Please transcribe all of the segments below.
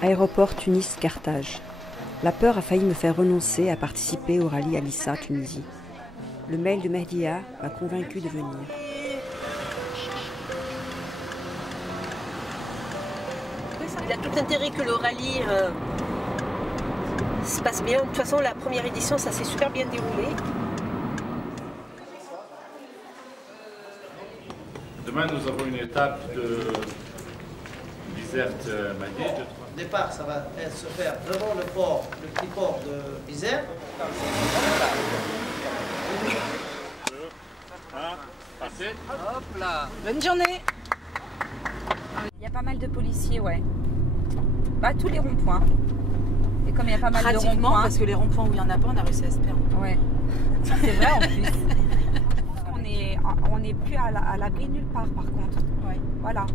Aéroport Tunis-Carthage. La peur a failli me faire renoncer à participer au rallye Alissa Tunisie. Le mail de Mehdia m'a convaincu de venir. Il a tout intérêt que le rallye se passe bien. De toute façon, la première édition, ça s'est super bien déroulé. Demain, nous avons une étape de Bizerte Madrid. Au départ, ça va se faire devant le port, le petit port de Bizerte. Hop là. Bonne journée. Il y a pas mal de policiers, ouais. Bah, tous les ronds-points. Et comme il y a pas mal de ronds-points... parce que les ronds-points où il n'y en a pas, on a réussi à se perdre. Ouais, c'est vrai en plus. On n'est plus à l'abri nulle part, par contre. Ouais. Voilà.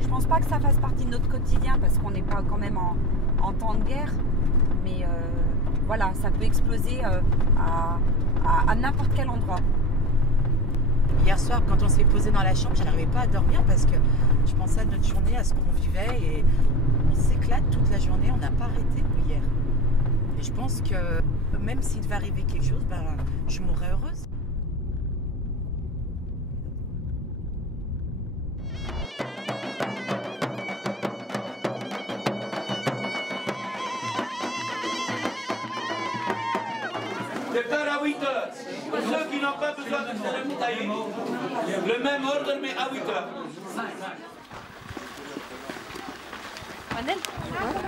Je pense pas que ça fasse partie de notre quotidien, parce qu'on n'est pas quand même en temps de guerre. Mais voilà, ça peut exploser à n'importe quel endroit. Hier soir, quand on s'est posé dans la chambre, je n'arrivais pas à dormir parce que je pensais à notre journée, à ce qu'on vivait et on s'éclate toute la journée. On n'a pas arrêté hier. Et je pense que même s'il devait arriver quelque chose, ben, je mourrais heureuse. Départ à 8 heures. Pour ceux qui n'ont pas besoin de faire le tailler, le même ordre mais à 8 heures.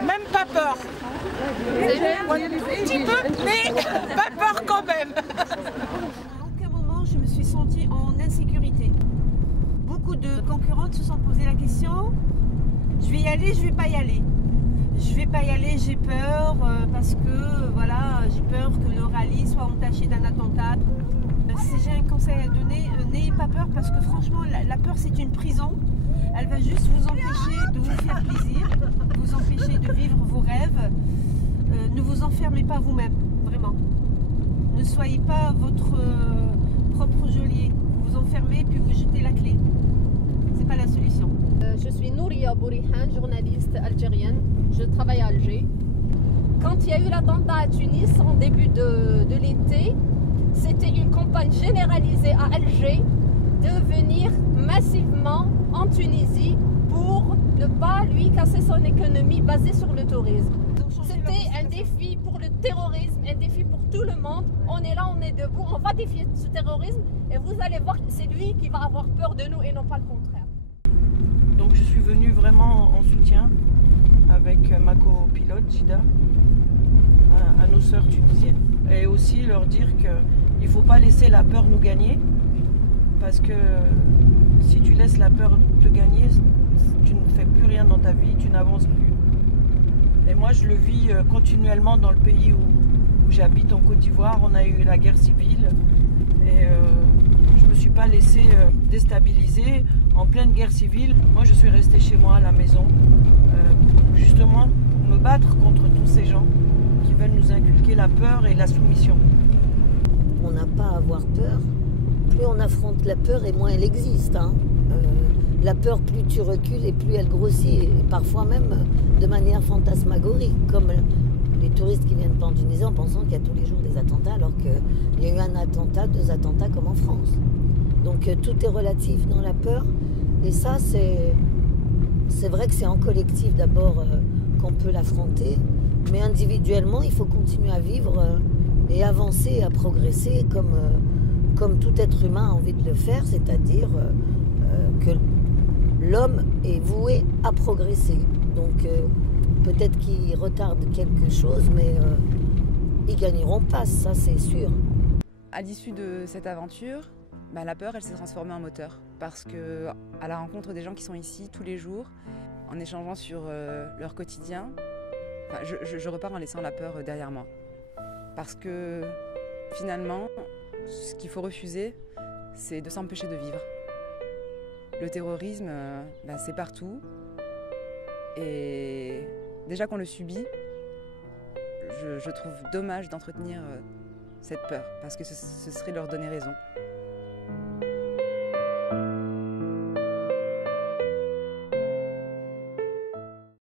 Même pas peur. Un petit peu, mais pas peur quand même. À aucun moment, je me suis sentie en insécurité. Beaucoup de concurrentes se sont posé la question, je vais y aller, je vais pas y aller. Je vais pas y aller, j'ai peur parce que voilà, j'ai peur que le rallye soit entaché d'un attentat. Si j'ai un conseil à donner, n'ayez pas peur parce que franchement, la peur c'est une prison. Elle va juste vous empêcher de vous faire plaisir, vous empêcher de vivre vos rêves. Ne vous enfermez pas vous-même, vraiment. Ne soyez pas votre propre geôlier. Vous vous enfermez puis vous jetez la clé. C'est pas la solution. Je suis Nouria Bourihan, journaliste algérienne. Je travaille à Alger. Quand il y a eu l'attentat à Tunis en début de l'été, c'était une campagne généralisée à Alger de venir massivement en Tunisie pour ne pas lui casser son économie basée sur le tourisme. C'était un défi pour le terrorisme, un défi pour tout le monde. On est là, on est debout, on va défier ce terrorisme et vous allez voir que c'est lui qui va avoir peur de nous et non pas le contraire. Donc je suis venue vraiment en soutien avec ma copilote Jida à nos sœurs tunisiennes. Et aussi leur dire qu'il ne faut pas laisser la peur nous gagner parce que si tu laisses la peur te gagner, tu ne fais plus rien dans ta vie, tu n'avances plus. Et moi je le vis continuellement dans le pays où j'habite en Côte d'Ivoire. On a eu la guerre civile et je ne me suis pas laissée déstabiliser. En pleine guerre civile, moi je suis restée chez moi à la maison, justement me battre contre tous ces gens qui veulent nous inculquer la peur et la soumission. On n'a pas à avoir peur. Plus on affronte la peur et moins elle existe. La peur, plus tu recules et plus elle grossit, et parfois même de manière fantasmagorique, comme les touristes qui viennent pas en Tunisie en pensant qu'il y a tous les jours des attentats, alors qu'il y a eu un attentat, 2 attentats comme en France. Donc tout est relatif dans la peur. Et ça, c'est vrai que c'est en collectif d'abord qu'on peut l'affronter. Mais individuellement, il faut continuer à vivre et avancer, à progresser comme tout être humain a envie de le faire. C'est-à-dire que l'homme est voué à progresser. Donc peut-être qu'ils retardent quelque chose, mais ils gagneront pas, ça c'est sûr. À l'issue de cette aventure, la peur, elle s'est transformée en moteur. Parce qu'à la rencontre des gens qui sont ici tous les jours, en échangeant sur leur quotidien, je repars en laissant la peur derrière moi. Parce que finalement, ce qu'il faut refuser, c'est de s'empêcher de vivre. Le terrorisme, c'est partout. Et déjà qu'on le subit, je trouve dommage d'entretenir cette peur, parce que ce serait leur donner raison.